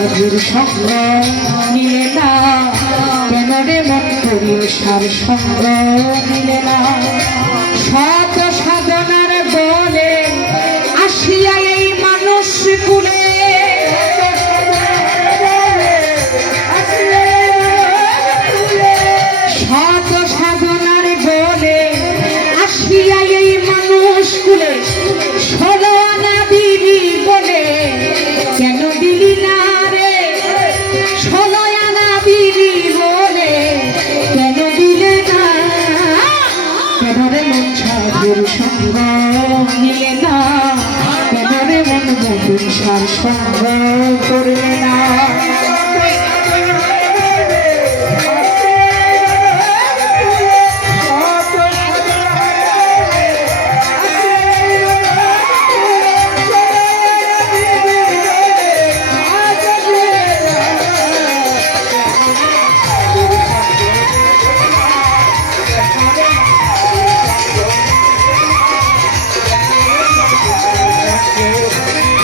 সাধুর সঙ্গ নিলে না, কেন রে মন করিল সার সঙ্গ নিলে না। শত সাধনার বলে আসিয়া এই মানুষ কুলে, শত সাধনার বলে আসিয়া এই মানুষ কুলে, ষোলো আনা দিবি বলে কেন দিলি না রে, ষোলো আনা দিবি বলে কেন দিলে না, কেন রে মন সাধুর সঙ্গ নিলে না, কেন রে মন বধুর সার সঙ্গ করলে না।